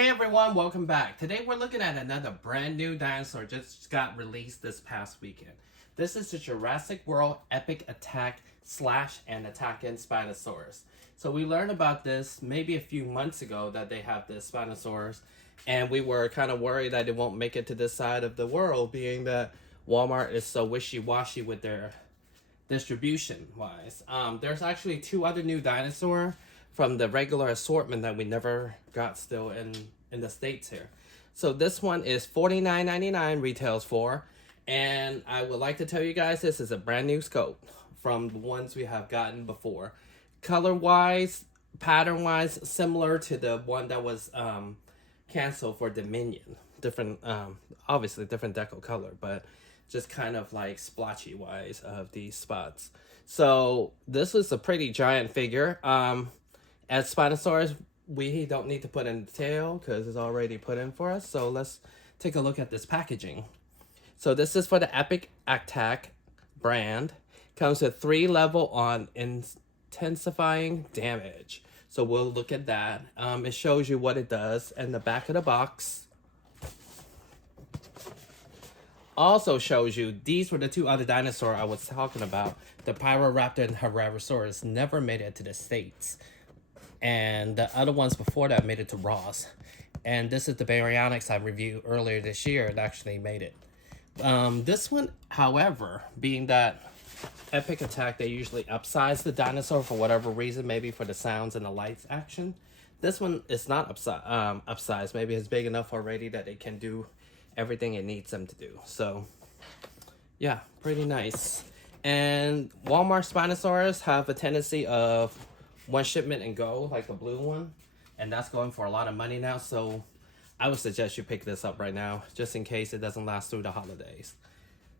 Hey everyone, welcome back. Today we're looking at another brand new dinosaur just got released this past weekend. This is the Jurassic World Epic Attack Slash Attackin Spinosaurus. So we learned about this maybe a few months ago that they have this Spinosaurus, and we were kind of worried that it won't make it to this side of the world, being that Walmart is so wishy-washy with their distribution wise. There's actually two other new dinosaur from the regular assortment that we never got still in the States here. So this one is $49.99 retails for, and I would like to tell you guys this is a brand new scope from the ones we have gotten before. Color wise, pattern wise, similar to the one that was canceled for Dominion. Different, obviously different deco color, but just kind of like splotchy wise of these spots. So this is a pretty giant figure. As Spinosaurus, we don't need to put in the tail because it's already put in for us. So let's take a look at this packaging. So this is for the Epic Attack brand. Comes with 3 level on intensifying damage. So we'll look at that. It shows you what it does in the back of the box. Also shows you these were the two other dinosaurs I was talking about. The Pyroraptor and Herrerasaurus never made it to the States. And the other ones before that made it to Ross. And this is the Baryonyx I reviewed earlier this year. It actually made it. This one, however, being that Epic Attack, they usually upsize the dinosaur for whatever reason, maybe for the sounds and the lights action. This one is not upsized. Maybe it's big enough already that it can do everything it needs them to do. So, yeah, pretty nice. And Walmart Spinosaurus have a tendency of one shipment and go, like the blue one, and that's going for a lot of money now. So I would suggest you pick this up right now, just in case it doesn't last through the holidays.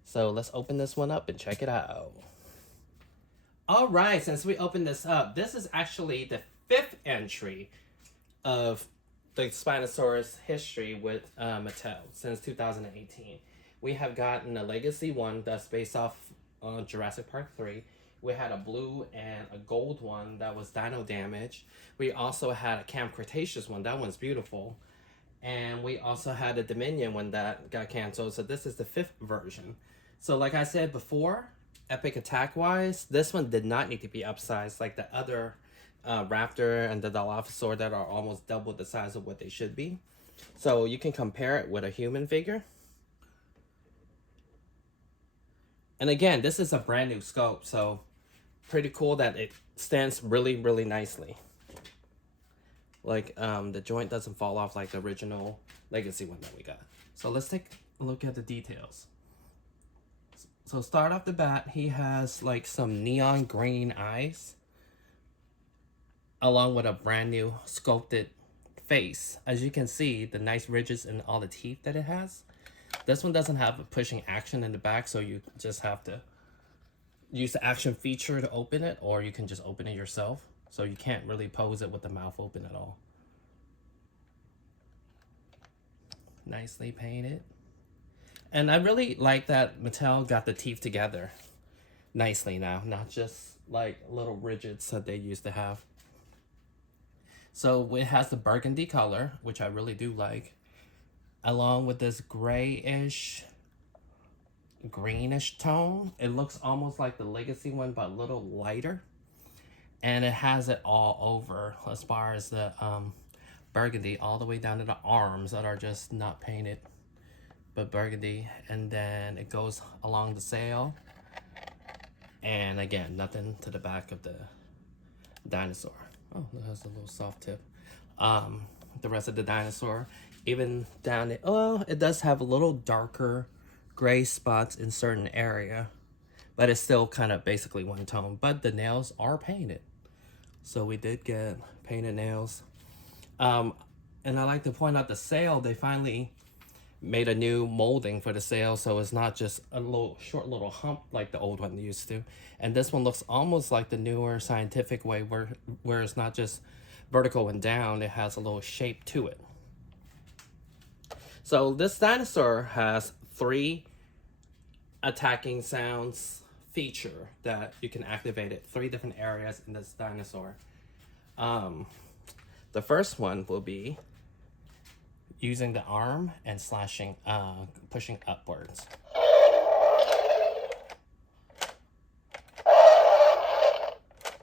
So let's open this one up and check it out. All right, since we opened this up, this is actually the 5th entry of the Spinosaurus history with Mattel since 2018. We have gotten a legacy one that's based off Jurassic Park 3. We had a blue and a gold one that was Dino Damage. We also had a Camp Cretaceous one. That one's beautiful. And we also had a Dominion one that got canceled. So this is the 5th version. So like I said before, Epic Attack wise, this one did not need to be upsized like the other Raptor and the Dilophosaur that are almost double the size of what they should be. So you can compare it with a human figure. And again, this is a brand new scope, so pretty cool that it stands really, really nicely. Like, the joint doesn't fall off like the original legacy one that we got. So let's take a look at the details. So start off the bat, he has like some neon green eyes, along with a brand new sculpted face. As you can see, the nice ridges and all the teeth that it has. This one doesn't have a pushing action in the back, so you just have to use the action feature to open it, or you can just open it yourself. So you can't really pose it with the mouth open at all. Nicely painted. And I really like that Mattel got the teeth together nicely now, not just like little ridges that they used to have. So it has the burgundy color, which I really do like, along with this grayish, greenish tone. It looks almost like the legacy one, but a little lighter. And it has it all over as far as the burgundy, all the way down to the arms that are just not painted, but burgundy. And then it goes along the sail. And again, nothing to the back of the dinosaur. Oh, it has a little soft tip. The rest of the dinosaur, even down it, oh, it does have a little darker gray spots in certain area, but it's still kind of basically one tone. But the nails are painted, so we did get painted nails. And I like to point out the sail. They finally made a new molding for the sail, so it's not just a little short little hump like the old one used to. And this one looks almost like the newer scientific way, where it's not just vertical and down, it has a little shape to it. So this dinosaur has 3 attacking sounds feature that you can activate at 3 different areas in this dinosaur. The first one will be using the arm and slashing, pushing upwards.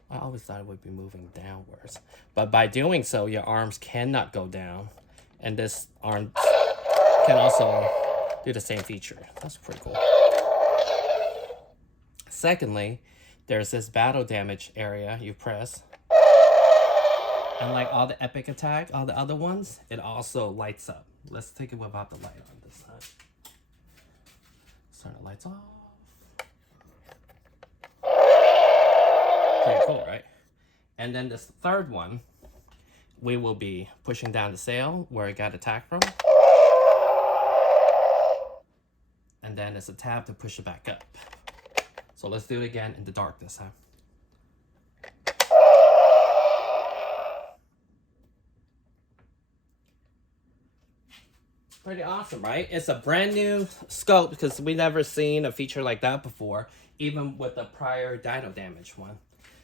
I always thought it would be moving downwards, but by doing so, your arms cannot go down, and this arm can also do the same feature. That's pretty cool. Secondly, there's this battle damage area you press. And like all the epic attack, all the other ones, it also lights up. Let's take it without the light on this side. Turn the lights off. Pretty cool, right? And then this third one, we will be pushing down the sail where it got attacked from. And then there's a tab to push it back up. So let's do it again in the dark this time. Pretty awesome, right? It's a brand new sculpt because we never seen a feature like that before, even with the prior Dino Damage one.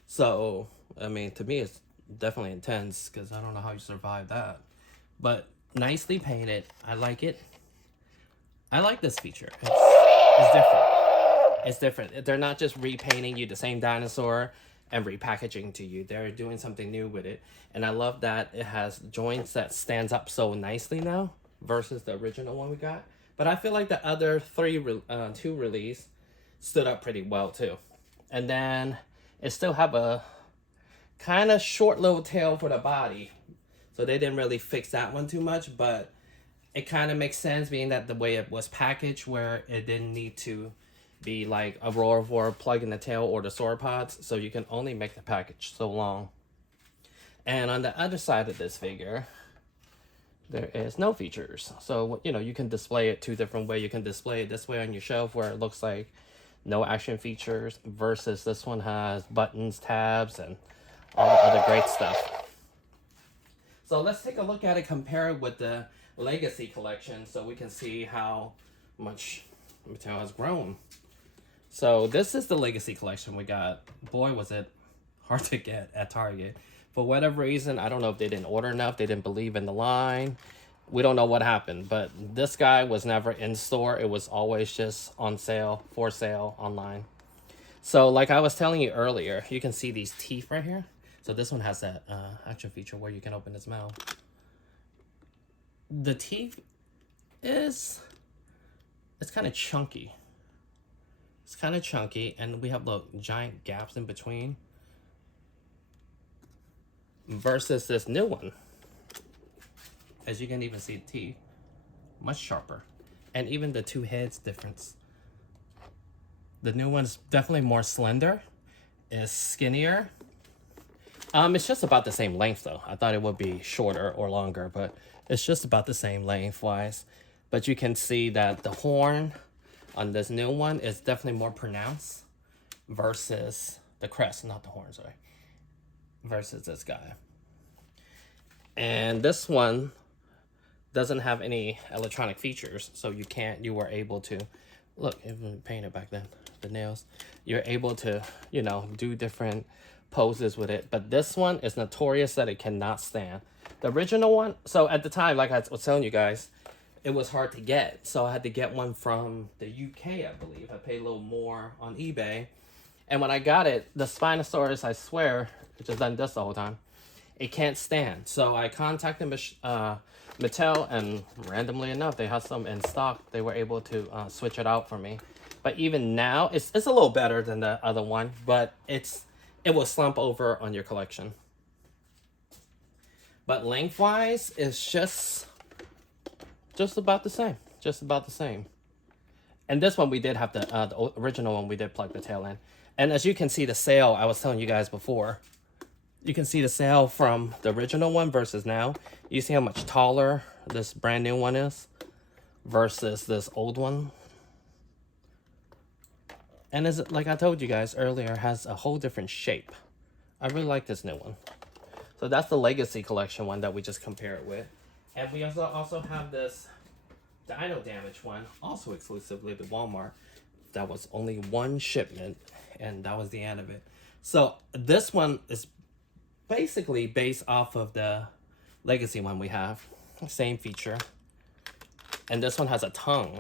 So, I mean, to me, it's definitely intense because I don't know how you survive that. But nicely painted. I like it. I like this feature. It's different. It's different. They're not just repainting you the same dinosaur and repackaging to you. They're doing something new with it. And I love that it has joints that stands up so nicely now versus the original one we got. But I feel like the other two release stood up pretty well too. And then it still have a kind of short little tail for the body. So they didn't really fix that one too much, but it kind of makes sense being that the way it was packaged where it didn't need to be like a Roarvor plug in the tail or the sauropods, so you can only make the package so long. And on the other side of this figure, there is no features. So, you know, you can display it two different ways. You can display it this way on your shelf where it looks like no action features versus this one has buttons, tabs, and all the other great stuff. So let's take a look at it, compare it with the Legacy collection so we can see how much Mattel has grown. So this is the Legacy collection we got. Boy, was it hard to get at Target. For whatever reason, I don't know if they didn't order enough, they didn't believe in the line. We don't know what happened, but this guy was never in store. It was always just on sale, for sale online. So like I was telling you earlier, you can see these teeth right here. So this one has that action feature where you can open its mouth. The teeth it's kind of chunky. It's kind of chunky, and we have look giant gaps in between. Versus this new one, as you can even see the teeth, much sharper, and even the two heads difference. The new one's definitely more slender, is skinnier. It's just about the same length though. I thought it would be shorter or longer, but it's just about the same length-wise. But you can see that the horn on this new one is definitely more pronounced versus the crest, not the horn, sorry. Versus this guy. And this one doesn't have any electronic features, so you were able to, look, even painted back then, the nails, you're able to, you know, do different poses with it. But this one is notorious that it cannot stand. The original one, so at the time, like I was telling you guys, it was hard to get. So I had to get one from the UK, I believe. I paid a little more on eBay. And when I got it, the Spinosaurus, I swear, it just done this the whole time, it can't stand. So I contacted Mattel, and randomly enough, they had some in stock. They were able to switch it out for me. But even now, it's a little better than the other one, but it will slump over on your collection. But lengthwise, it's just about the same. Just about the same. And this one, we did have the original one, we did plug the tail in. And as you can see the sail, I was telling you guys before, you can see the sail from the original one versus now. You see how much taller this brand new one is versus this old one. And as like I told you guys earlier, has a whole different shape. I really like this new one. So that's the Legacy collection one that we just compare it with. And we also have this Dino Damage one, also exclusively to Walmart. That was only one shipment, and that was the end of it. So this one is basically based off of the Legacy one we have. Same feature. And this one has a tongue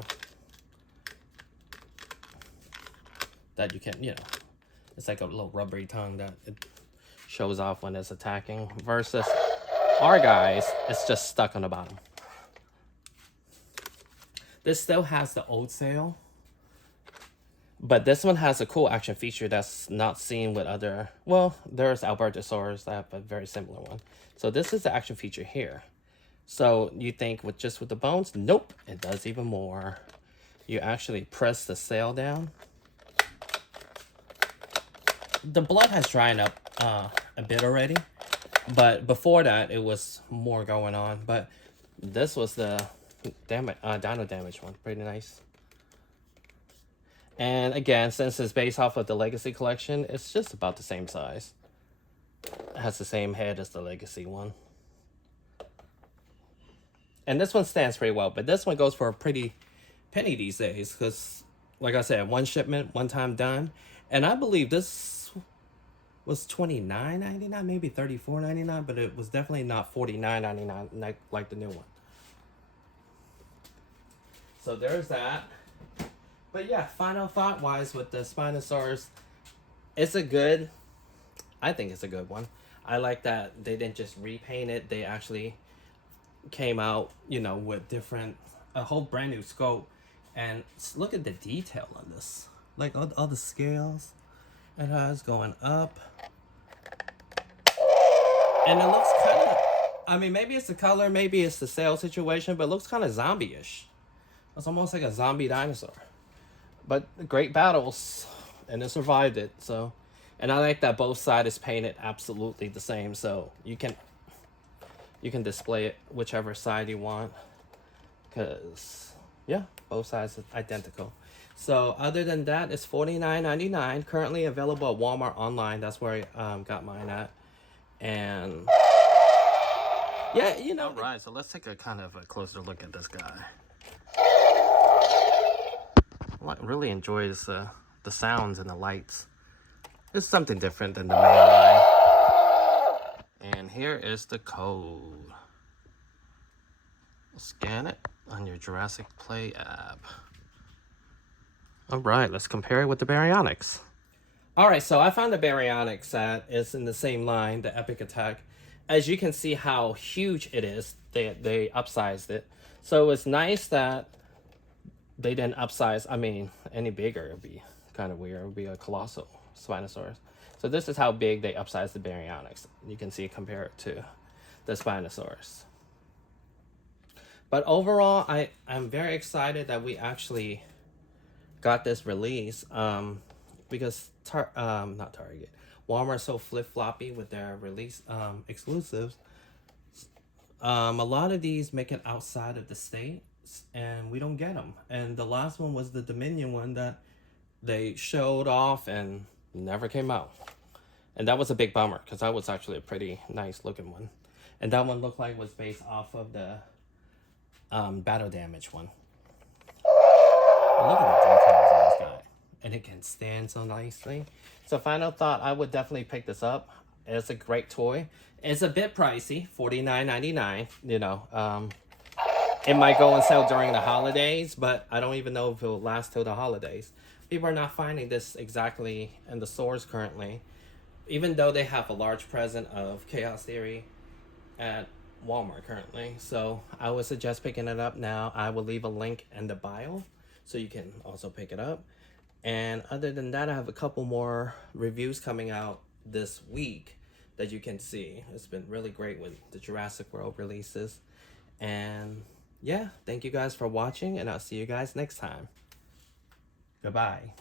that you can, you know, it's like a little rubbery tongue that it shows off when it's attacking, versus our guys, it's just stuck on the bottom. This still has the old sail, but this one has a cool action feature that's not seen with other, well, there's Albertosaurus that have a very similar one. So this is the action feature here. So you think with just with the bones? Nope, it does even more. You actually press the sail down. The blood has dried up a bit already, but before that it was more going on. But this was the dino damage one, pretty nice. And again, since it's based off of the Legacy collection, it's just about the same size. It has the same head as the Legacy one. And this one stands pretty well, but this one goes for a pretty penny these days, because like I said, one shipment, one time done. And I believe this was $29.99, maybe $34.99, but it was definitely not $49.99 like the new one. So there's that. But yeah, final thought wise with the Spinosaurus, it's a good, I think it's a good one. I like that they didn't just repaint it, they actually came out, you know, with different, a whole brand new scope. And look at the detail on this, like all the scales it has going up. And it looks kind of, I mean, maybe it's the color, maybe it's the sail situation, but it looks kind of zombie-ish. It's almost like a zombie dinosaur. But great battles, and it survived it. So, and I like that both sides is painted absolutely the same, so you can display it whichever side you want, because yeah, both sides are identical. So other than that, it's $49.99, currently available at Walmart online. That's where I got mine at. And yeah, you know. All right, so let's take a kind of a closer look at this guy. I really enjoys the sounds and the lights. It's something different than the main line. And here is the code. Scan it on your Jurassic Play app. All right, let's compare it with the Baryonyx. All right, so I found the Baryonyx that is in the same line, the Epic Attack. As you can see how huge it is, they upsized it. So it's nice that they didn't upsize, I mean, any bigger, it'd be kind of weird. It would be a colossal Spinosaurus. So this is how big they upsized the Baryonyx. You can see compare it to the Spinosaurus. But overall, I'm very excited that we actually got this release, because not Target, Walmart's so flip-floppy with their release exclusives. A lot of these make it outside of the state, and we don't get them. And the last one was the Dominion one that they showed off and never came out. And that was a big bummer, because that was actually a pretty nice looking one. And that one looked like it was based off of the battle damage one. And look at the details on this guy. And it can stand so nicely. So final thought, I would definitely pick this up. It's a great toy. It's a bit pricey, $49.99, you know. It might go on sale during the holidays, but I don't even know if it will last till the holidays. People are not finding this exactly in the stores currently, even though they have a large presence of Chaos Theory at Walmart currently. So I would suggest picking it up now. I will leave a link in the bio so you can also pick it up. And other than that, I have a couple more reviews coming out this week that you can see. It's been really great with the Jurassic World releases. And yeah, thank you guys for watching, and I'll see you guys next time. Goodbye.